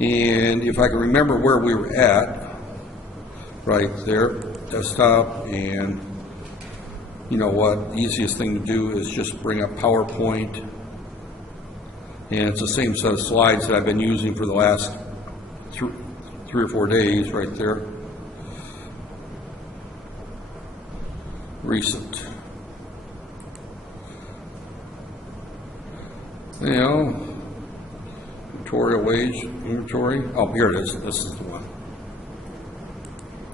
And if I can remember where we were at, right there, desktop, and you know what, the easiest thing to do is just bring up PowerPoint. And it's the same set of slides that I've been using for the last 3 or 4 days, right there. Recent. You know, tutorial wage inventory. Oh, here it is. This is the one.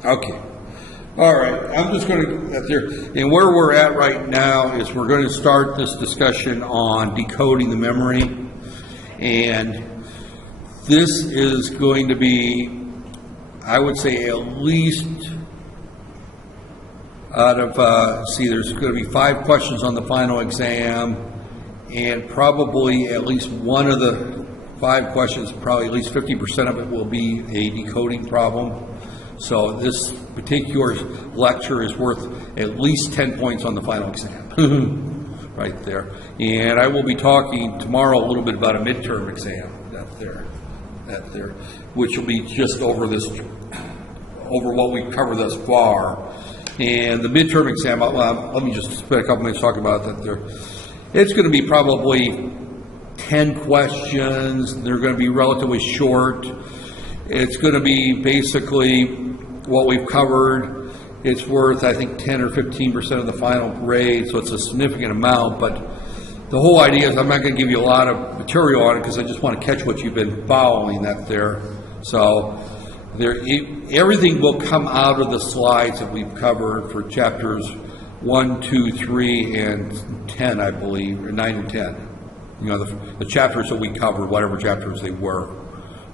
Okay. All right. I'm just going to get there. And where we're at right now is we're going to start this discussion on decoding the memory. And this is going to be, I would say, at least out of, there's going to be 5 questions on the final exam, and probably at least one of the 5 questions, probably at least 50% of it will be a decoding problem. So this particular lecture is worth at least 10 points on the final exam, right there. And I will be talking tomorrow a little bit about a midterm exam, that there, which will be just over what we've covered thus far. And the midterm exam, let me just spend a couple minutes talking about that there. It's going to be probably 10 questions. They're going to be relatively short. It's going to be basically what we've covered. It's worth, I think, 10 or 15% of the final grade, so it's a significant amount. But the whole idea is I'm not going to give you a lot of material on it because I just want to catch what you've been following that there. So everything will come out of the slides that we've covered for chapters 1, 2, 3, and 10, I believe, or 9 and 10. You know, the chapters that we covered, whatever chapters they were,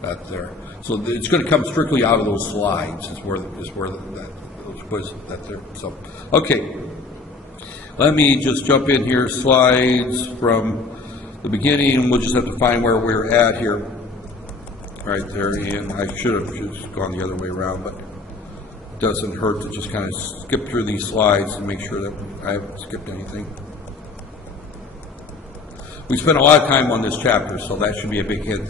that there. So it's going to come strictly out of those slides. Is where that was that there. So, okay. Let me just jump in here. Slides from the beginning, and we'll just have to find where we're at here. Right there, and I should have just gone the other way around, but it doesn't hurt to just kind of skip through these slides and make sure that I haven't skipped anything. We spent a lot of time on this chapter, so that should be a big hint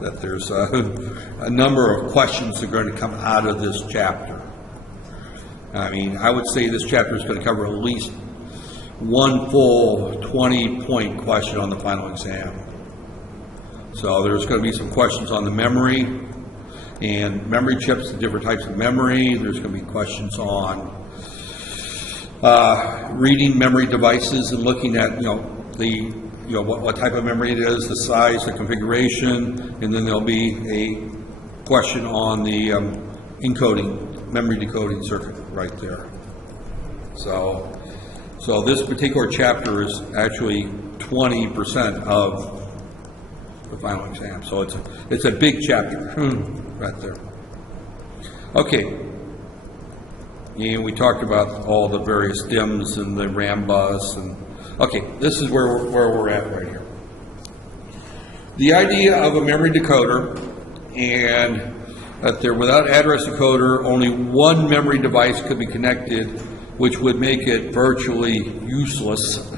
that there's a number of questions that are going to come out of this chapter. I mean, I would say this chapter is going to cover at least one full 20-point question on the final exam. So there's going to be some questions on the memory and memory chips, the different types of memory. There's going to be questions on reading memory devices and looking at, what type of memory it is, the size, the configuration, and then there'll be a question on the encoding, memory decoding circuit right there. So this particular chapter is actually 20% of the final exam. So it's a big chapter right there. Okay. And we talked about all the various DIMMs and the RAM bus and okay, this is where we're at right here. The idea of a memory decoder, and that there, without address decoder, only one memory device could be connected, which would make it virtually useless.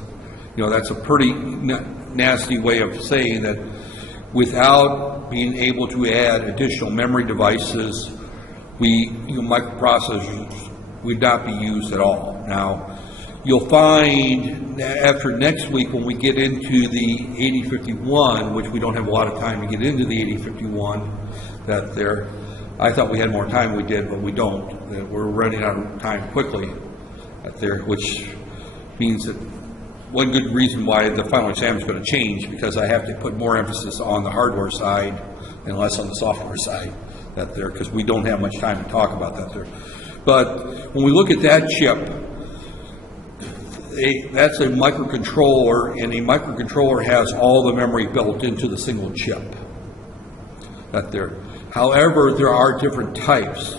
That's a pretty nasty way of saying that without being able to add additional memory devices, microprocessors would not be used at all. Now, you'll find after next week when we get into the 8051, which we don't have a lot of time to get into the 8051, that there, I thought we had more time, we did, but we don't. We're running out of time quickly at there, which means that one good reason why the final exam is going to change, because I have to put more emphasis on the hardware side and less on the software side that there, because we don't have much time to talk about that there. But when we look at that chip, that's a microcontroller, and a microcontroller has all the memory built into the single chip. That there. However, there are different types.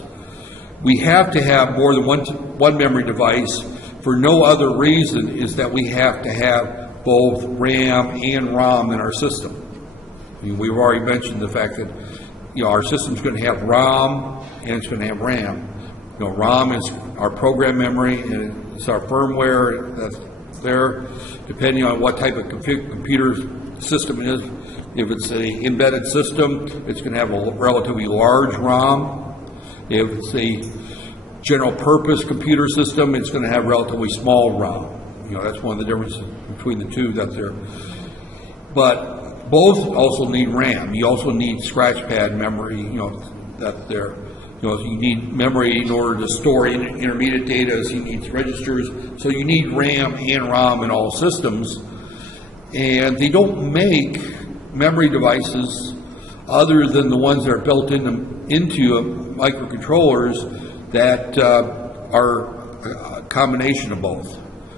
We have to have more than one memory device for no other reason is that we have to have both RAM and ROM in our system. I mean, we've already mentioned the fact that our system's going to have ROM and it's going to have RAM. ROM is our program memory and it's our firmware that's there. Depending on what type of computer system it is, If it's an embedded system, it's going to have a relatively large ROM. If it's a general purpose computer system, it's going to have relatively small ROM. You know, that's one of the differences between the two that's there. But both also need RAM. You also need scratch pad memory, you know, that there. You know, you need memory in order to store intermediate data, so you need registers. So you need RAM and ROM in all systems. And they don't make memory devices other than the ones that are built into microcontrollers that are a combination of both.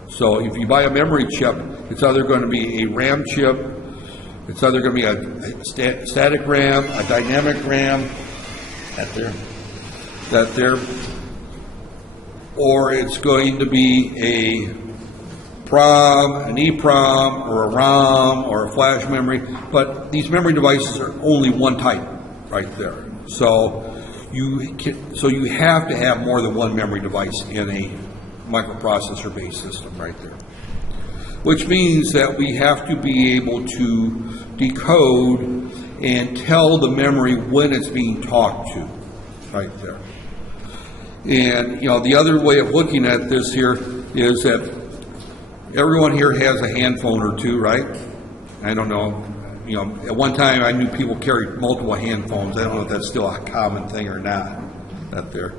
So if you buy a memory chip, it's either going to be a RAM chip, it's either going to be a static RAM, a dynamic RAM, that there, or it's going to be a PROM, an EEPROM, or a ROM, or a flash memory. But these memory devices are only one type, right there. So you have to have more than one memory device in a microprocessor-based system, right there. Which means that we have to be able to decode and tell the memory when it's being talked to, right there. And, you know, the other way of looking at this here is that everyone here has a hand phone or two, right? I don't know. You know, at one time I knew people carried multiple hand phones. I don't know if that's still a common thing or not. That there.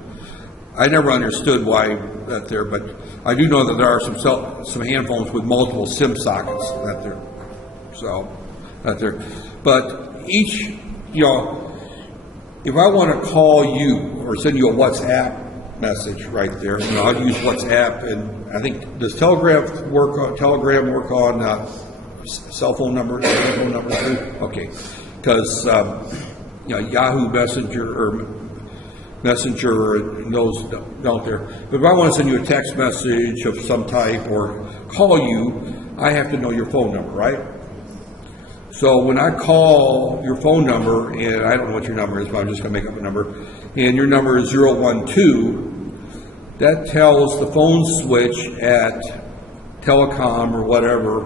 I never understood why that there, but I do know that there are some hand phones with multiple SIM sockets that there. So that there. But each, you know, if I want to call you or send you a WhatsApp message right there, you know, I'd use WhatsApp, and I think, does Telegram work on cell phone number, phone number too? Okay, because you know, Yahoo Messenger and those out there. But if I want to send you a text message of some type or call you, I have to know your phone number, right? So when I call your phone number, and I don't know what your number is, but I'm just going to make up a number, and your number is 012, that tells the phone switch at Telecom or whatever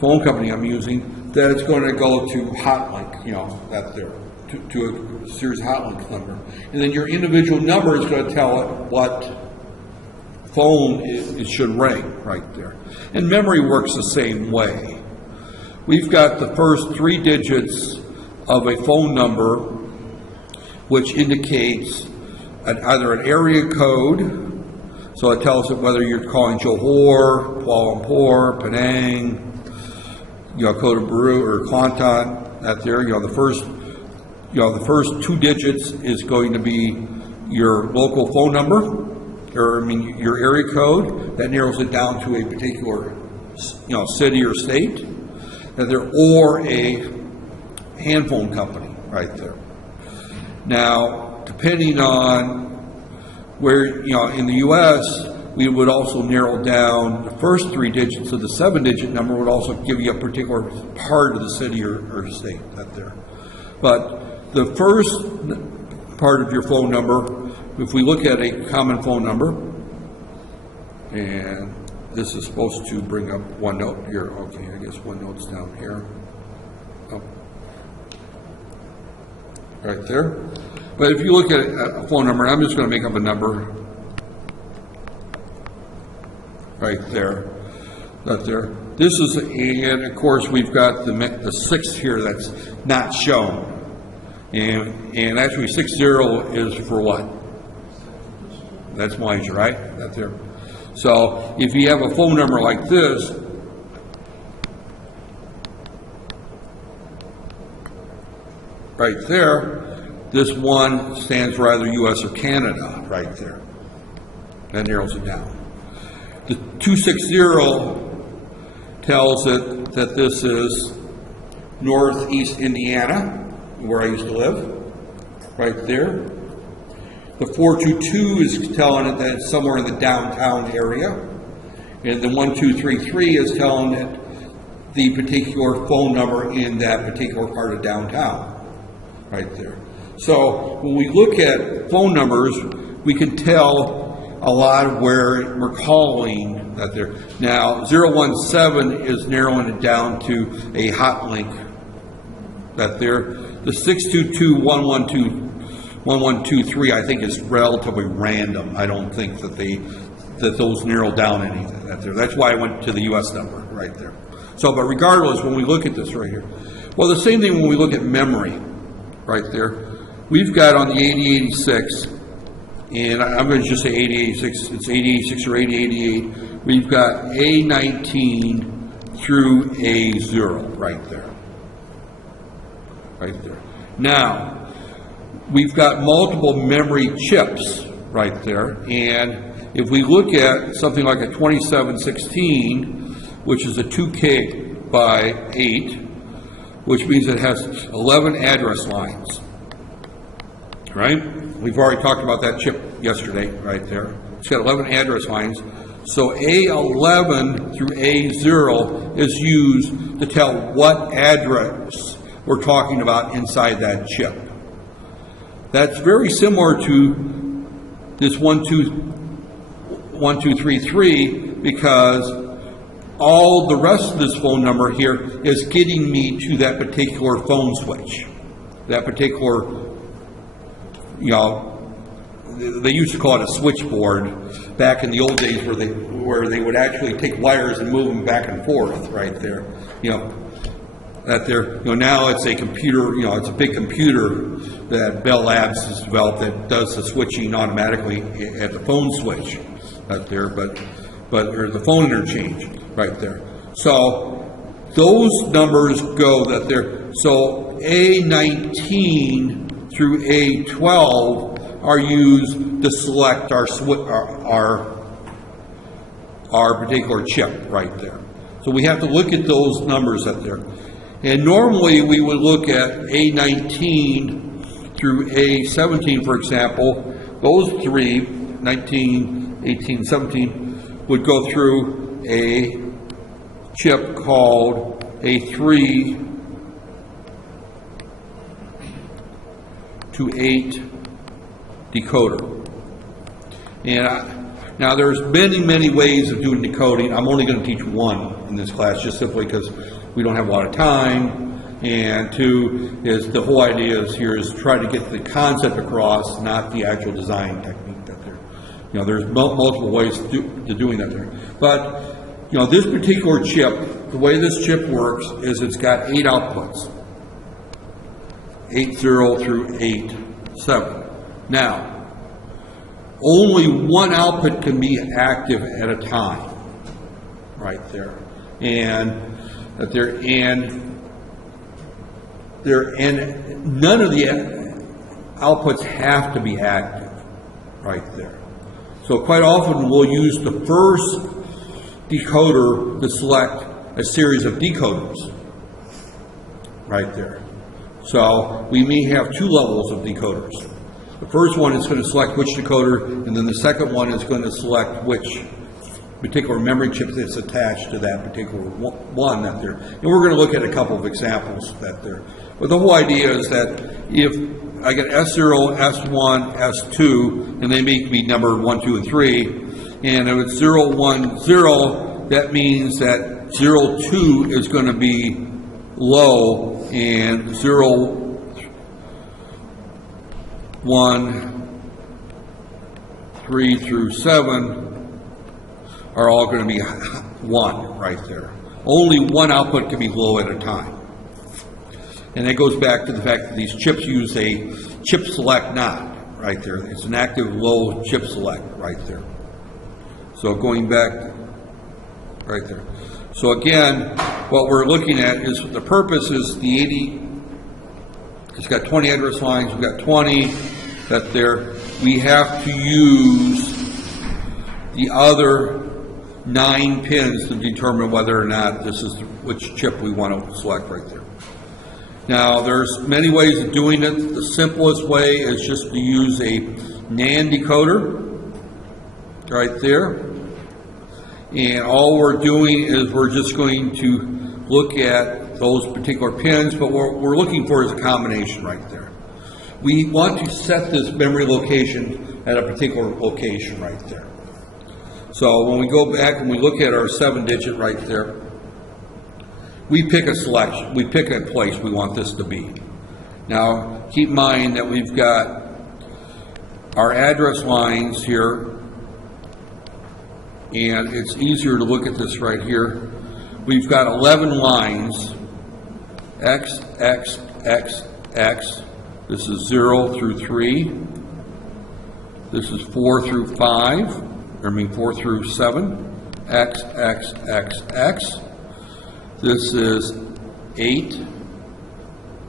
phone company I'm using that it's going to go to hotlink, you know, that there, to a series hotlink number. And then your individual number is going to tell it what phone it should ring right there. And memory works the same way. We've got the first 3 digits of a phone number, which indicates either an area code, so it tells it whether you're calling Johor, Kuala Lumpur, Penang, you know, Kota Baru or Kelantan. That there, you know, the first 2 digits is going to be your local phone number, or I mean your area code. That narrows it down to a particular, you know, city or state. Or a hand phone company right there. Now, depending on where, you know, in the U.S., we would also narrow down the first 3 digits of the 7-digit number would also give you a particular part of the city or state right there. But the first part of your phone number, if we look at a common phone number, and this is supposed to bring up OneNote here. Okay, I guess OneNote's down here. Oh. Right there. But if you look at a phone number, I'm just going to make up a number. Right there. Right there. This is, and of course we've got the 6th here that's not shown. And actually 60 is for what? That's Malaysia, right? That's there. So if you have a phone number like this, right there, this 1 stands for either U.S. or Canada, right there. That narrows it down. The 260 tells it that this is Northeast Indiana, where I used to live, right there. The 422 is telling it that it's somewhere in the downtown area. And the 1233 is telling it the particular phone number in that particular part of downtown, right there. So when we look at phone numbers, we can tell a lot of where we're calling that there. Now, 017 is narrowing it down to a hotlink that there. The 622.1123, I think, is relatively random. I don't think that those narrow down anything. That's why I went to the U.S. number right there. So, but regardless, when we look at this right here, well, the same thing when we look at memory right there. We've got on the 8086, and I'm going to just say 8086, it's 8086 or 8088, we've got A19 through A0 right there. Right there. Now, we've got multiple memory chips right there, and if we look at something like a 2716, which is a 2K by 8, which means it has 11 address lines, right? We've already talked about that chip yesterday, right there. It's got 11 address lines. So A11 through A0 is used to tell what address we're talking about inside that chip. That's very similar to this 1233, because all the rest of this phone number here is getting me to that particular phone switch, that particular, they used to call it a switchboard back in the old days, where they would actually take wires and move them back and forth right there. Now it's a computer, it's a big computer that Bell Labs has developed that does the switching automatically at the phone switch right there, or the phone interchange right there. So those numbers go that there. So A19 through A12 are used to select our particular chip right there. So we have to look at those numbers up there. And normally we would look at A19 through A17, for example. Those three, 19, 18, 17, would go through a chip called A3 to 8 decoder. And now there's many ways of doing decoding. I'm only going to teach one in this class, just simply because we don't have a lot of time. And two is the whole idea is here is try to get the concept across, not the actual design technique that there. There's multiple ways to doing that there. But this particular chip, the way this chip works is it's got 8 outputs, 8.0 through 8.7. Now, only one output can be active at a time, right there, and none of the outputs have to be active, right there. So quite often we'll use the first decoder to select a series of decoders, right there. So we may have 2 levels of decoders. The first one is going to select which decoder, and then the second one is going to select which particular memory chip that's attached to that particular one that there. And we're going to look at a couple of examples that there. But the whole idea is that if I get S0, S1, S2, and they make me number 1, 2, and 3, and if it's 0, 1, 0, that means that 0, 2 is going to be low, and 0, 1, 3 through 7 are all going to be 1 right there. Only one output can be low at a time. And that goes back to the fact that these chips use a chip select not right there. It's an active low chip select right there. So going back right there. So again, what we're looking at is the purpose is the 80, it's got 20 address lines, we've got 20 that there. We have to use the other 9 pins to determine whether or not this is which chip we want to select right there. Now there's many ways of doing it. The simplest way is just to use a NAND decoder right there. And all we're doing is we're just going to look at those particular pins, but what we're looking for is a combination right there. We want to set this memory location at a particular location right there. So when we go back and we look at our 7-digit right there, we pick a selection, we pick a place we want this to be. Now, keep in mind that we've got our address lines here, and it's easier to look at this right here. We've got 11 lines, X, X, X, X. This is 0 through 3. This is 4 through 5, 4 through 7, X, X, X, X. This is 8,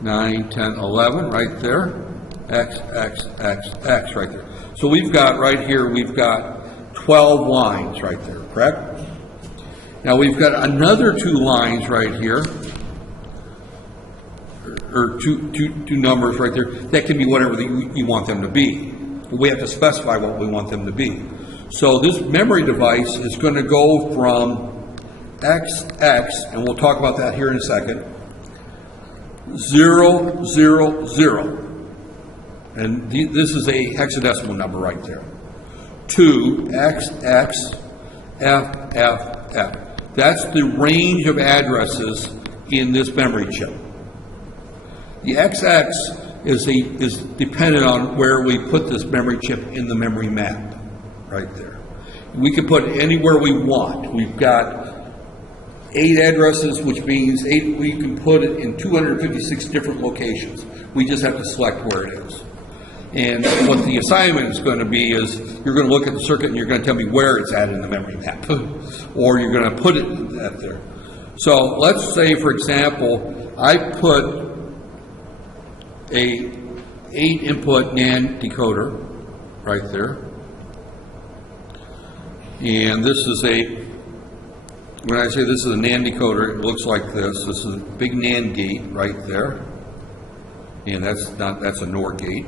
9, 10, 11, right there. X, X, X, X, right there. So we've got, right here, we've got 12 lines right there, correct? Now we've got another 2 lines right here, or two numbers right there, that can be whatever you want them to be. But we have to specify what we want them to be. So this memory device is going to go from XX, and we'll talk about that here in a second, 0, 0, 0. And this is a hexadecimal number right there. To XX, F, F, F. That's the range of addresses in this memory chip. The XX is dependent on where we put this memory chip in the memory map, right there. We can put it anywhere we want. We've got 8 addresses, which means we can put it in 256 different locations. We just have to select where it is. And what the assignment is going to be is you're going to look at the circuit and you're going to tell me where it's at in the memory map, or you're going to put it at there. So let's say, for example, I put a 8-input NAND decoder right there, and this is when I say this is a NAND decoder, it looks like this. This is a big NAND gate right there, and that's a NOR gate.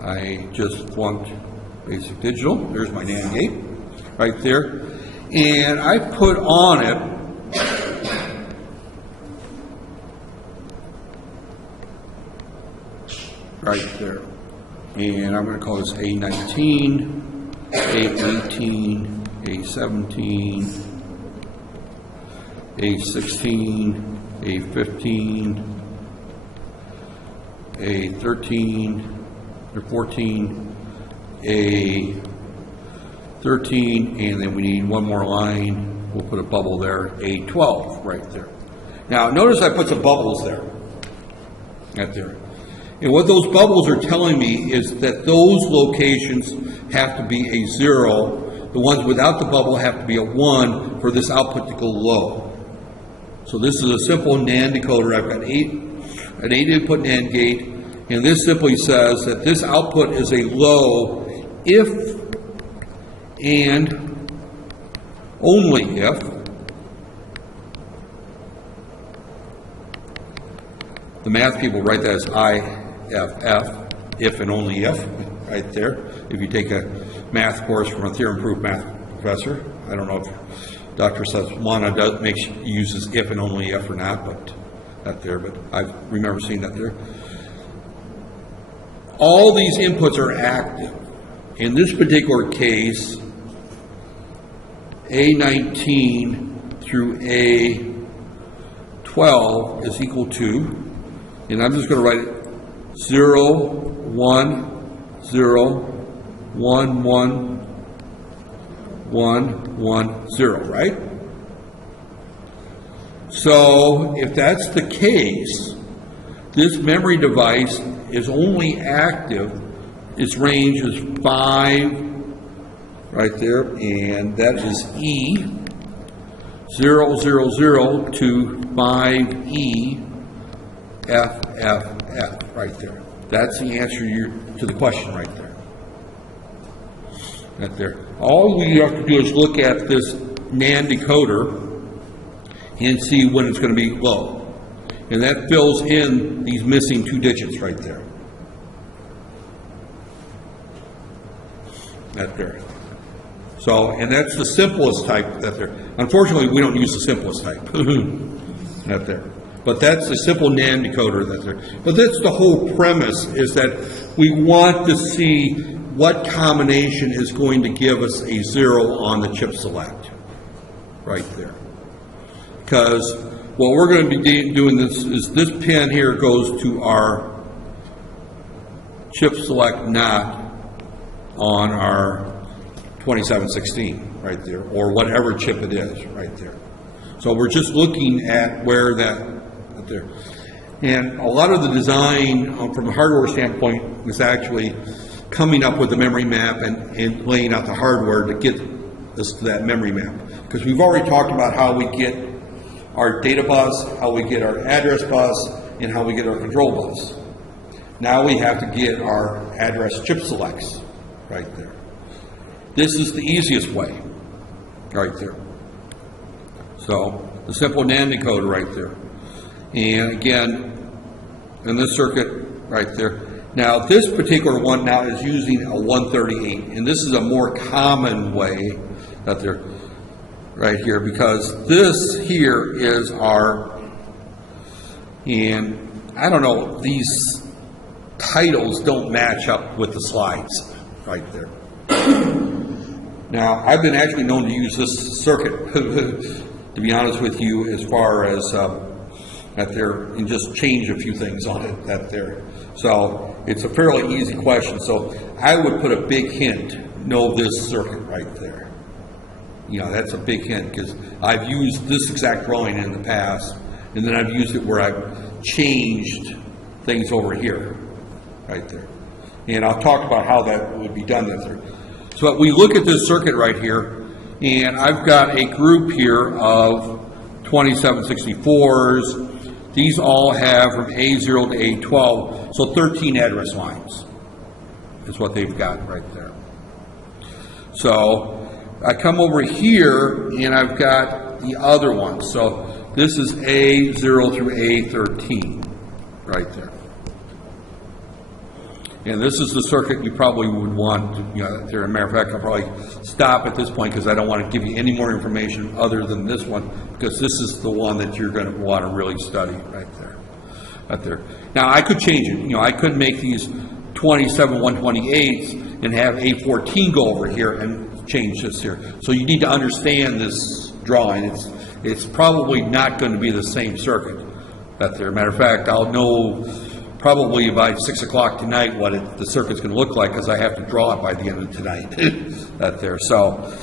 I just flunked basic digital. There's my NAND gate right there. And I put on it right there. And I'm going to call this A19, A18, A17, A16, A15, A13, or 14, A13, and then we need one more line. We'll put a bubble there, A12 right there. Now notice I put some bubbles there, right there. And what those bubbles are telling me is that those locations have to be a 0. The ones without the bubble have to be a 1 for this output to go low. So this is a simple NAND decoder. I've got an 8-input NAND gate. And this simply says that this output is a low if and only if the math people write that as IFF, if and only if, right there. If you take a math course from a theorem-proof math professor, I don't know if Dr. Setswana uses if and only if or not, but not there, but I remember seeing that there. All these inputs are active. In this particular case, A19 through A12 is equal to, and I'm just going to write it 0, 1, 0, 1, 1, 1, 1, 0, right? So if that's the case, this memory device is only active, its range is 5 right there, and that is E 0, 0, 0 to 5E F, F, F right there. That's the answer to the question right there. Right there. All we have to do is look at this NAND decoder and see when it's going to be low. And that fills in these missing 2 digits right there. That there. So, and that's the simplest type that there. Unfortunately, we don't use the simplest type. That there. But that's the simple NAND decoder that there. But that's the whole premise, is that we want to see what combination is going to give us a 0 on the chip select. Right there. Because what we're going to be doing this pin here goes to our chip select NOT on our 2716 right there, or whatever chip it is right there. So we're just looking at where that right there. And a lot of the design from a hardware standpoint was actually coming up with the memory map and laying out the hardware to get us to that memory map. Because we've already talked about how we get our data bus, how we get our address bus, and how we get our control bus. Now we have to get our address chip selects right there. This is the easiest way right there. So the simple NAND encoder right there. And again, in this circuit right there. Now this particular one now is using a 138, and this is a more common way that they're right here, because this here is our, and I don't know, these titles don't match up with the slides right there. Now I've been actually known to use this circuit to be honest with you, as far as that there, and just change a few things on it that there. So it's a fairly easy question. So I would put a big hint, know this circuit right there. You know, that's a big hint, because I've used this exact drawing in the past, and then I've used it where I've changed things over here, right there. And I'll talk about how that would be done there. So we look at this circuit right here, and I've got a group here of 2764s. These all have from A0 to A12, so 13 address lines is what they've got right there. So I come over here, and I've got the other ones. So this is A0 through A13 right there. And this is the circuit you probably would want to, you know, there. As a matter of fact, I'll probably stop at this point because I don't want to give you any more information other than this one, because this is the one that you're going to want to really study right there. Right there. Now, I could change it. You know, I could make these 27 128s and have A14 go over here and change this here. So you need to understand this drawing. It's probably not going to be the same circuit right there. Matter of fact, I'll know probably by 6 o'clock tonight what the circuit's going to look like, because I have to draw it by the end of tonight. That there. So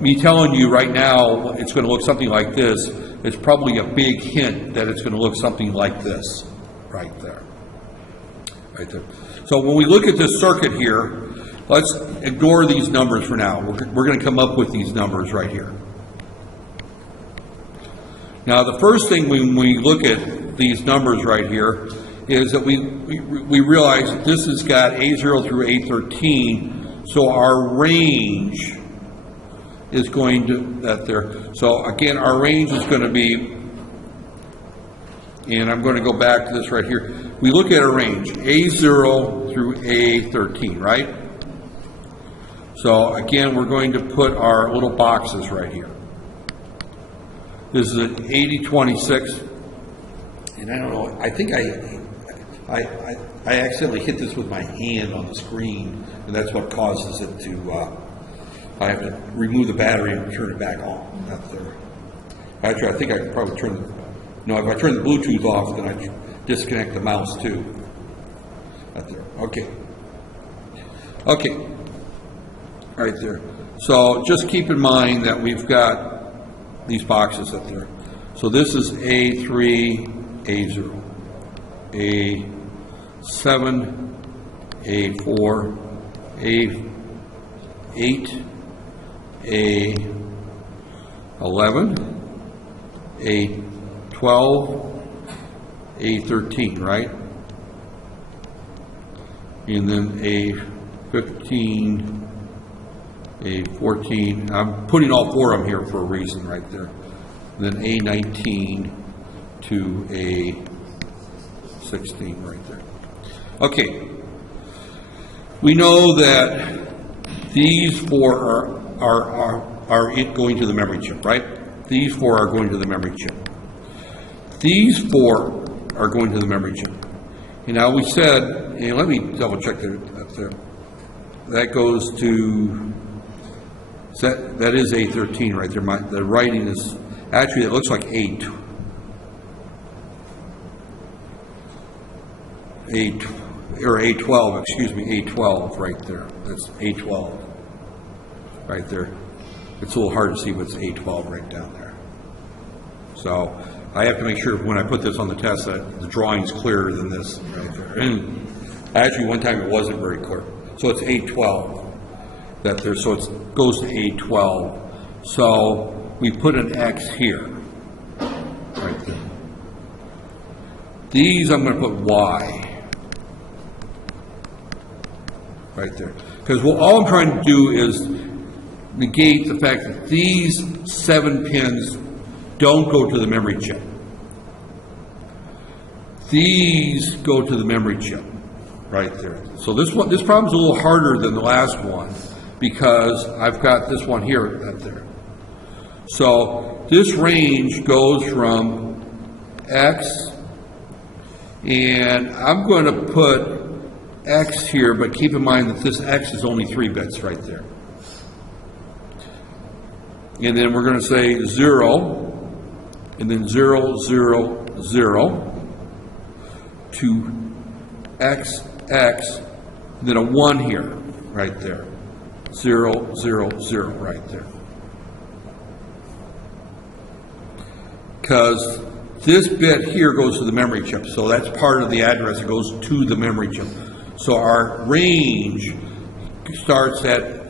me telling you right now it's going to look something like this is probably a big hint that it's going to look something like this right there. Right there. So when we look at this circuit here, let's ignore these numbers for now. We're going to come up with these numbers right here. Now the first thing when we look at these numbers right here is that we realize that this has got A0 through A13, so our range is going to, that there. So again, our range is going to be, and I'm going to go back to this right here. We look at a range, A0 through A13, right? So again, we're going to put our little boxes right here. This is an 8026, and I don't know, I think I accidentally hit this with my hand on the screen, and that's what causes it to, I have to remove the battery and turn it back on. That's there. Actually, I think I could probably turn the, no, if I turn the Bluetooth off, then I disconnect the mouse too. That's there. Okay. Okay. Right there. So just keep in mind that we've got these boxes up there. So this is A3, A0, A7, A4, A8, A11, A12, A13, right? And then A15, A14. I'm putting all four of them here for a reason right there. And then A19 to A16 right there. Okay. We know that these four are it going to the memory chip, right? These four are going to the memory chip. These four are going to the memory chip. And now we said, and let me double check that there. That goes to, that is A13 right there. The writing is, actually it looks like A12. A12, excuse me, A12 right there. That's A12 right there. It's a little hard to see, but it's A12 right down there. So I have to make sure when I put this on the test that the drawing's clearer than this right there. And actually, one time it wasn't very clear. So it's A12 that there. So it goes to A12. So we put an X here, right there. These I'm going to put Y, right there. Because all I'm trying to do is negate the fact that these 7 pins don't go to the memory chip. These go to the memory chip, right there. So this problem's a little harder than the last one because I've got this one here, right there. So this range goes from X, and I'm going to put X here, but keep in mind that this X is only 3 bits right there. And then we're going to say 0, and then 0, 0, 0 to X, X, and then a 1 here, right there. 0, 0, 0 right there. Because this bit here goes to the memory chip, so that's part of the address that goes to the memory chip. So our range starts at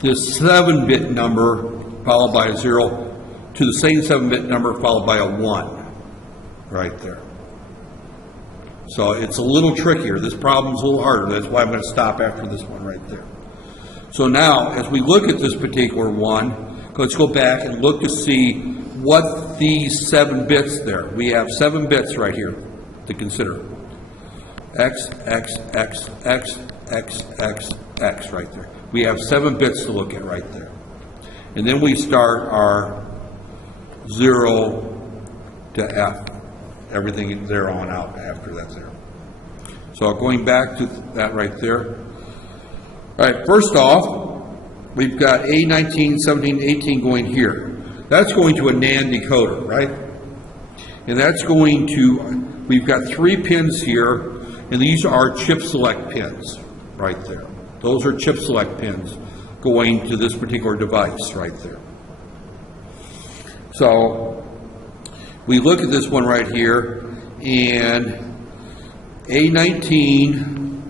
this 7-bit number followed by a 0 to the same 7-bit number followed by a 1 right there. So it's a little trickier. This problem's a little harder. That's why I'm going to stop after this one right there. So now, as we look at this particular one, let's go back and look to see what these 7 bits there. We have 7 bits right here to consider. X, X, X, X, X, X, X right there. We have 7 bits to look at right there. And then we start our 0 to F. Everything there on out after that's there. So going back to that right there. All right, first off, we've got A19, 17, 18 going here. That's going to a NAND decoder, right? And that's going to, we've got 3 pins here, and these are chip select pins right there. Those are chip select pins going to this particular device right there. So we look at this one right here, and A19,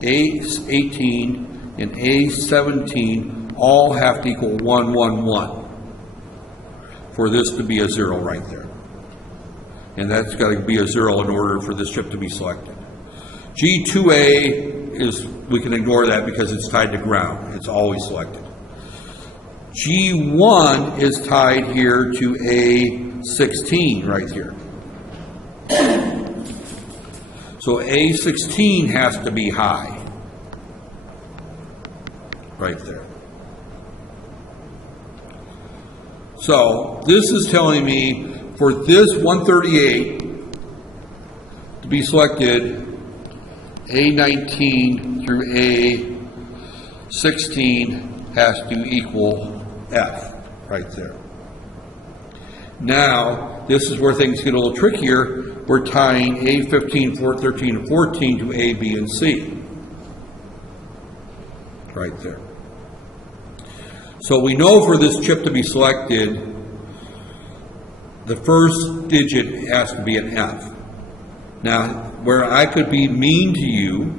A18, and A17 all have to equal 1, 1, 1 for this to be a 0 right there. And that's got to be a 0 in order for this chip to be selected. G2A is, we can ignore that because it's tied to ground. It's always selected. G1 is tied here to A16 right here. So A16 has to be high right there. So this is telling me for this 138 to be selected, A19 through A16 has to equal F right there. Now, this is where things get a little trickier. We're tying A15, 13, and 14 to A, B, and C right there. So we know for this chip to be selected, the first digit has to be an F. Now, where I could be mean to you,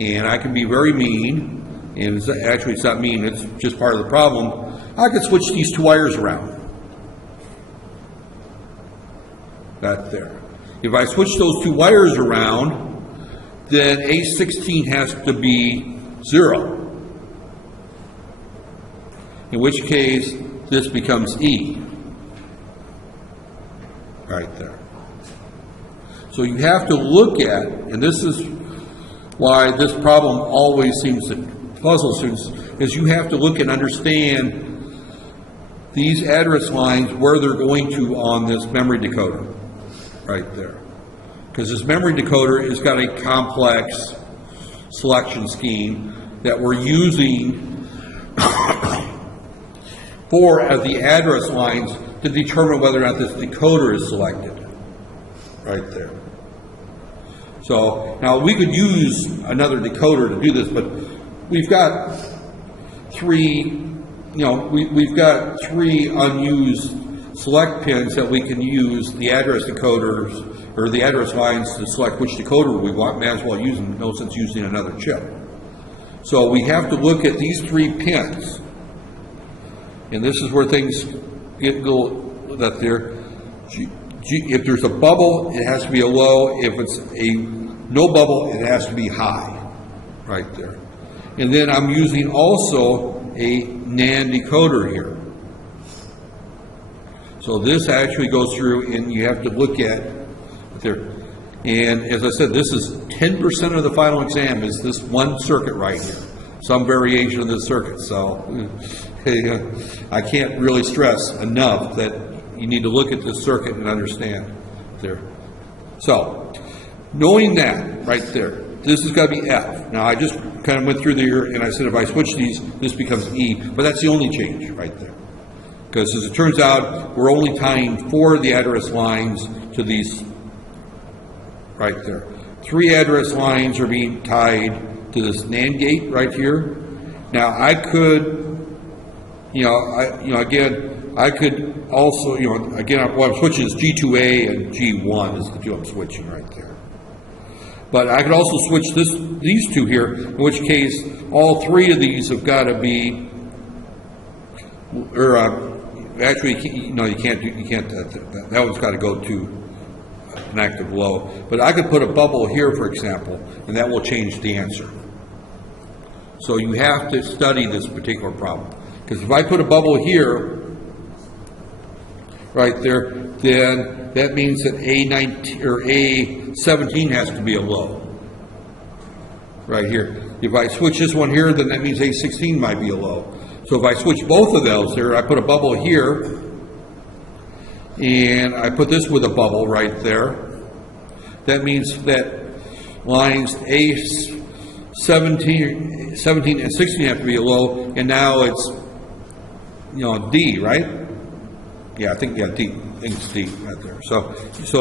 and I can be very mean, and it's not mean, it's just part of the problem, I could switch these 2 wires around. That there. If I switch those 2 wires around, then A16 has to be 0. In which case, this becomes E. Right there. So you have to look at, and this is why this problem always seems to puzzle students, is you have to look and understand these address lines, where they're going to on this memory decoder. Right there. Because this memory decoder has got a complex selection scheme that we're using for the address lines to determine whether or not this decoder is selected. Right there. So now we could use another decoder to do this, but we've got we've got three unused select pins that we can use the address decoders or the address lines to select which decoder we want. May as well use them. No sense using another chip. So we have to look at these three pins, and this is where things get that there. If there's a bubble, it has to be a low. If it's a no bubble, it has to be high, right there. And then I'm using also a NAND decoder here. So this actually goes through, and you have to look at there. And as I said, this is 10% of the final exam is this one circuit right here, some variation of this circuit. So I can't really stress enough that you need to look at this circuit and understand there. So knowing that right there, this has got to be F. Now I just kind of went through there and I said if I switch these, this becomes E, but that's the only change right there. Because as it turns out, we're only tying 4 of the address lines to these right there. 3 address lines are being tied to this NAND gate right here. Now I could, I could also, again, what I'm switching is G2A and G1 is the two I'm switching right there. But I could also switch these two here, in which case all 3 of these have got to be, actually, you can't, that one's got to go to an active low. But I could put a bubble here, for example, and that will change the answer. So you have to study this particular problem. Because if I put a bubble here, right there, then that means that A19 or A17 has to be a low. Right here. If I switch this one here, then that means A16 might be a low. So if I switch both of those here, I put a bubble here, and I put this with a bubble right there. That means that lines A17 and 16 have to be a low, and now it's, D, right? Yeah, I think, D. I think it's D right there. So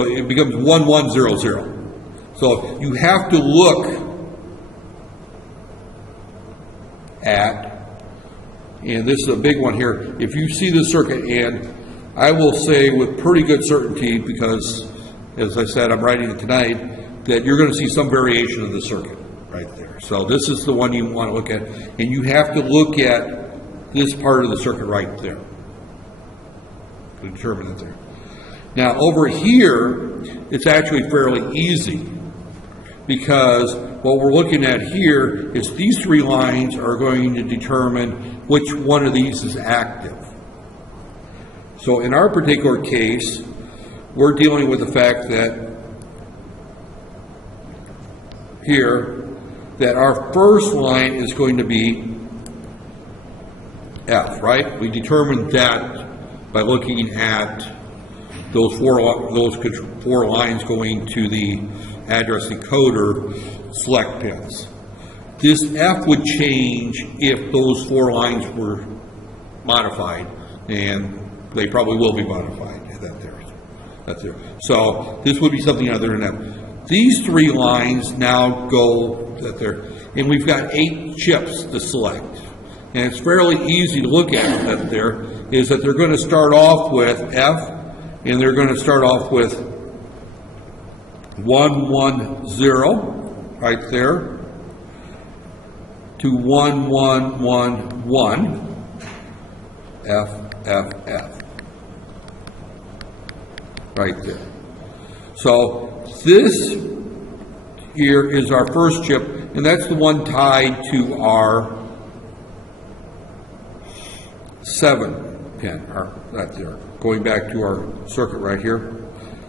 it becomes 1100. So you have to look at, and this is a big one here, if you see the circuit, and I will say with pretty good certainty, because as I said, I'm writing it tonight, that you're going to see some variation of the circuit right there. So this is the one you want to look at, and you have to look at this part of the circuit right there to determine it there. Now over here, it's actually fairly easy, because what we're looking at here is these 3 lines are going to determine which one of these is active. So in our particular case, we're dealing with the fact that here, that our first line is going to be F, right? We determined that by looking at those four lines going to the address decoder select pins. This F would change if those 4 lines were modified, and they probably will be modified. That's there. So this would be something other than that. These 3 lines now go that there, and we've got 8 chips to select. And it's fairly easy to look at that there, is that they're going to start off with F, and they're going to start off with 110 right there to 1111 F right there. So this here is our first chip, and that's the one tied to our 7 pin, right there. Going back to our circuit right here,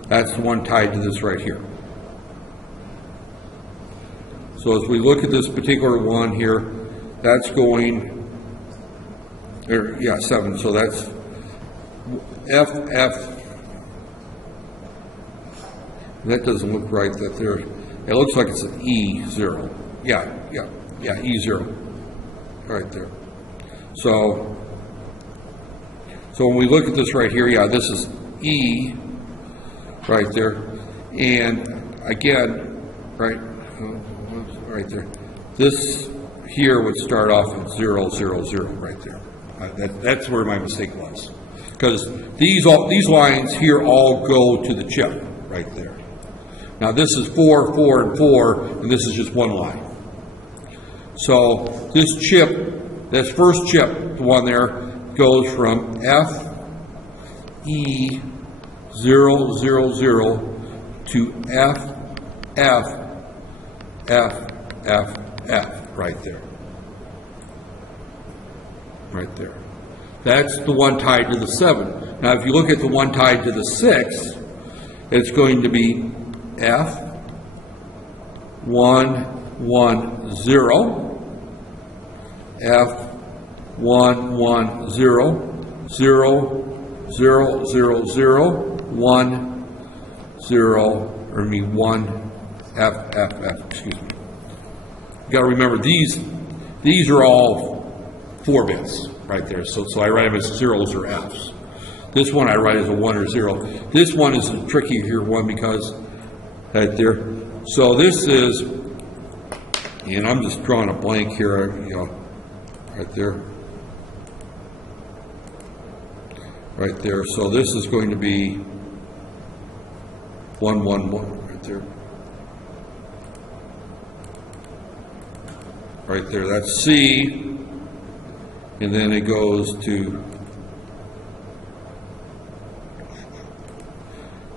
that's the one tied to this right here. So as we look at this particular one here, that's going, 7, so that's F. That doesn't look right, that there, it looks like it's an E0. Yeah, E0, right there. So when we look at this right here, this is E right there. And again, right, right there. This here would start off at 0, 0, 0, right there. That's where my mistake was. Because these lines here all go to the chip, right there. Now this is 4, 4, and 4, and this is just one line. So this chip, this first chip, the one there, goes from F, E, 0, 0, 0 to F, F, F, F, F, right there. Right there. That's the one tied to the 7. Now if you look at the one tied to the 6, it's going to be F, 1, 1, 0, F, 1, 1, 0, 0, 0, 0, 0, 1, 0, or I mean 1, F, F, F, excuse me. You got to remember these are all 4 bits right there. So I write them as zeros or Fs. This one I write as a 1 or 0. This one is a trickier one because right there. So this is, and I'm just drawing a blank here, you know, right there. Right there. So this is going to be 1, 1, 1 right there. Right there. That's C. And then it goes to,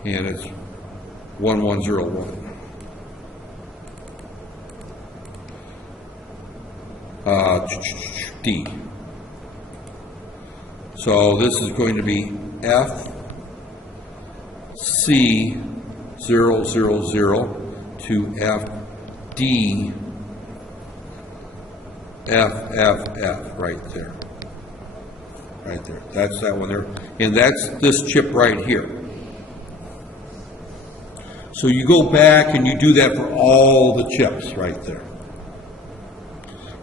and it's 1, 1, 0, 1. D. So this is going to be F, C, 0, 0, 0 to F, D, F, F, F, right there. Right there. That's that one there. And that's this chip right here. So you go back and you do that for all the chips right there.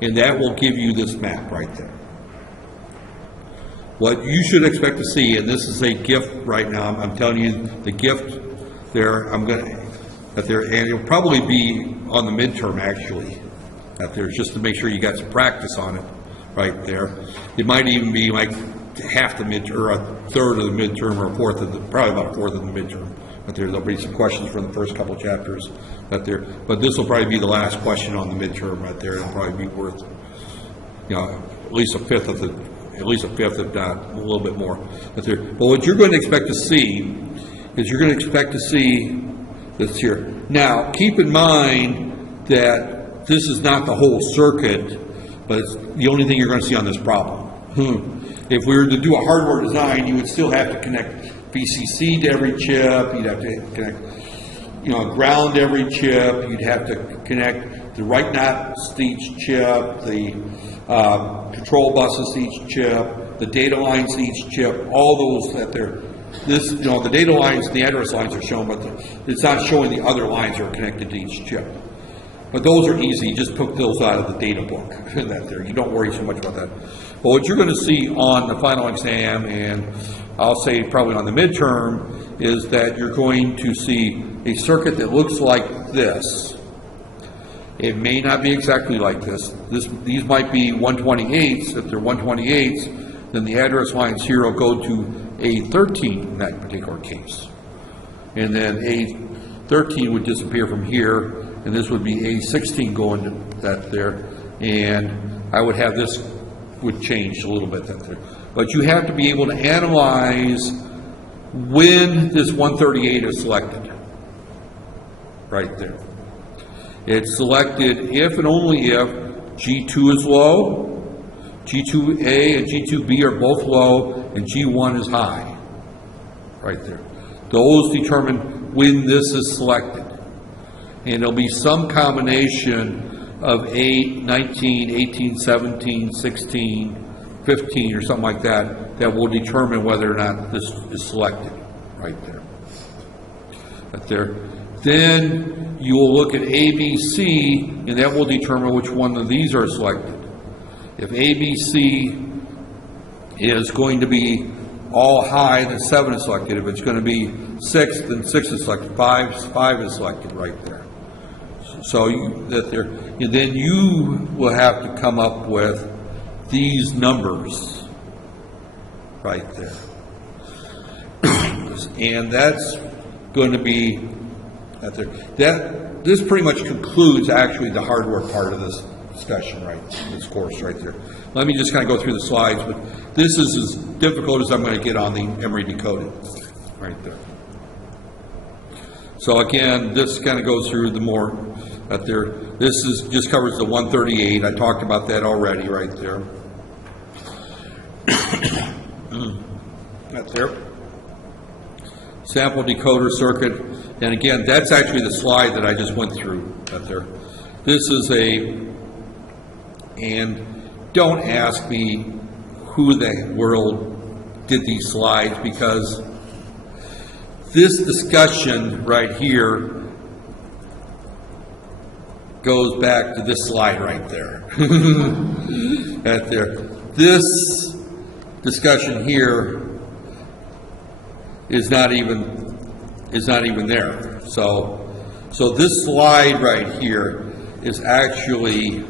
And that will give you this map right there. What you should expect to see, and this is a gift right now, I'm telling you the gift there, and it'll probably be on the midterm actually, that there, just to make sure you got some practice on it right there. It might even be like half the midterm, or a third of the midterm, or a fourth of the, probably about a fourth of the midterm. But there'll be some questions from the first couple chapters right there. But this will probably be the last question on the midterm right there. It'll probably be worth, you know, at least a fifth, if not a little bit more. But what you're going to expect to see is you're going to expect to see this here. Now, keep in mind that this is not the whole circuit, but it's the only thing you're going to see on this problem. If we were to do a hardware design, you would still have to connect VCC to every chip. You'd have to connect, you know, ground every chip. You'd have to connect the right knots to each chip, the control buses to each chip, the data lines to each chip. All those that they're this, you know, the data lines, the address lines are shown, but it's not showing the other lines that are connected to each chip. But those are easy. Just took those out of the data book. That there, you don't worry so much about that. But what you're going to see on the final exam, and I'll say probably on the midterm, is that you're going to see a circuit that looks like this. It may not be exactly like this. These might be 128s. If they're 128s, then the address lines here will go to A13 in that particular case. And then A13 would disappear from here, and this would be A16 going to that there. And I would have this would change a little bit that there. But you have to be able to analyze when this 138 is selected. Right there. It's selected if and only if G2 is low, G2A and G2B are both low, and G1 is high. Right there. Those determine when this is selected. And there'll be some combination of 8, 19, 18, 17, 16, 15, or something like that, that will determine whether or not this is selected. Right there. Right there. Then you will look at A, B, C, and that will determine which one of these are selected. If A, B, C is going to be all high, then 7 is selected. If it's going to be 6, then 6 is selected. 5 is selected right there. So and then you will have to come up with these numbers right there. And that's going to be out there. This pretty much concludes actually the hardware part of this discussion, right? This course right there. Let me just kind of go through the slides, but this is as difficult as I'm going to get on the Emory decoded right there. So again, this kind of goes through the more out there. This just covers the 138. I talked about that already right there. Right there. Sample decoder circuit. And again, that's actually the slide that I just went through right there. This is and don't ask me who the world did these slides, because this discussion right here goes back to this slide right there. Right there. This discussion here is not even there. So this slide right here is actually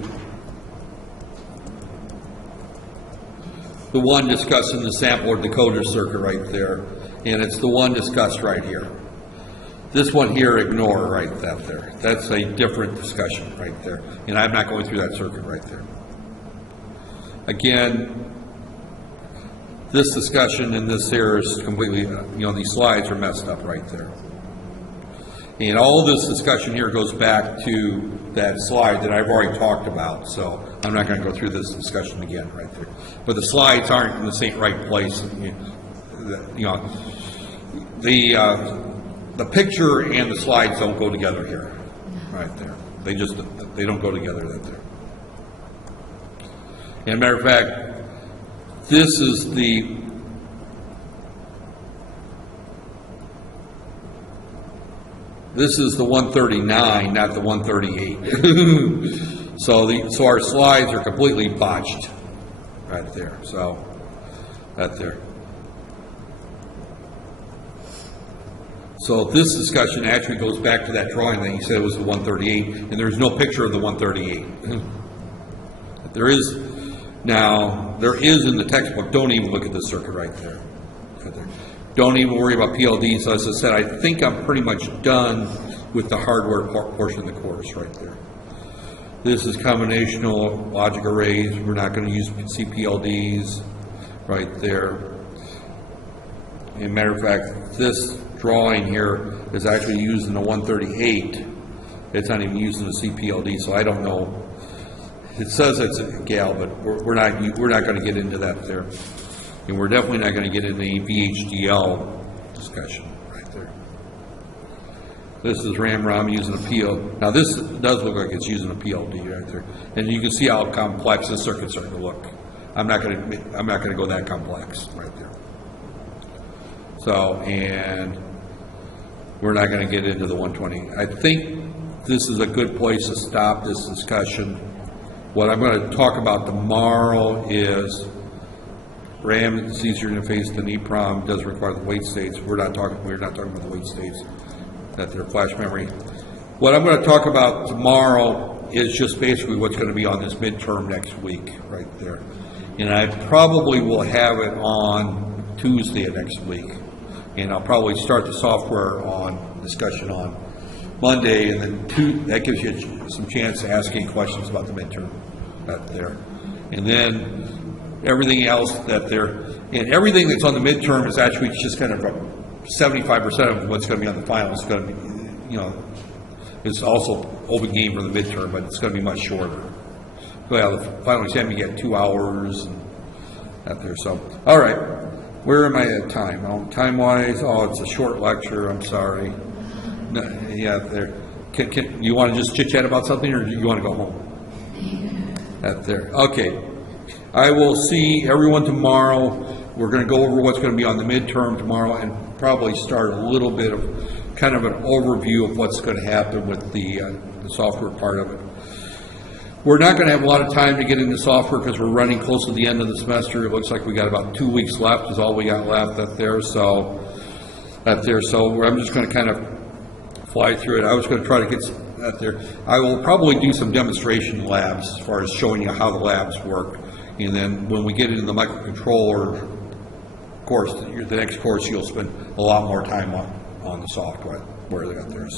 the one discussing the sampler decoder circuit right there, and it's the one discussed right here. This one here, ignore right there. That's a different discussion right there, and I'm not going through that circuit right there. Again, this discussion in this here is completely, these slides are messed up right there. And all this discussion here goes back to that slide that I've already talked about, so I'm not going to go through this discussion again right there. But the slides aren't in the same right place. The picture and the slides don't go together here, right there. They don't go together right there. And matter of fact, this is the This is the 139, not the 138. So our slides are completely botched right there. So right there. So this discussion actually goes back to that drawing that you said was the 138, and there's no picture of the 138. There is in the textbook. Don't even look at this circuit right there. Don't even worry about PLDs. So as I said, I think I'm pretty much done with the hardware portion of the course right there. This is combinational logic arrays. We're not going to use CPLDs right there. As a matter of fact, this drawing here is actually used in the 138. It's not even using the CPLD, so I don't know. It says it's a GAL, but we're not going to get into that there. And we're definitely not going to get into the VHDL discussion right there. This is RAM-ROM using a PLD. Now this does look like it's using a PLD right there, and you can see how complex the circuits are going to look. I'm not going to go that complex right there. So, and we're not going to get into the 120. I think this is a good place to stop this discussion. What I'm going to talk about tomorrow is RAM is easier to interface than EEPROM, does require the wait states. We're not talking about the wait states, that they're flash memory. What I'm going to talk about tomorrow is just basically what's going to be on this midterm next week, right there. And I probably will have it on Tuesday of next week. And I'll probably start the software discussion on Monday, and then that gives you some chance to ask any questions about the midterm right there. And then everything else and everything that's on the midterm is actually just kind of 75% of what's going to be on the final. It's going to be, it's also open game for the midterm, but it's going to be much shorter. Well, the final exam you get 2 hours and out there. So, all right, where am I at time? Time-wise, it's a short lecture. I'm sorry. No, yeah, there. Can you want to just chit-chat about something, or do you want to go home? Out there. Okay. I will see everyone tomorrow. We're going to go over what's going to be on the midterm tomorrow, and probably start a little bit of kind of an overview of what's going to happen with the software part of it. We're not going to have a lot of time to get into software because we're running close to the end of the semester. It looks like we got about 2 weeks left is all we got left up there. So I'm just going to kind of fly through it. I was going to try to get out there. I will probably do some demonstration labs as far as showing you how the labs work. And then when we get into the microcontroller course, the next course, you'll spend a lot more time on the software that there is.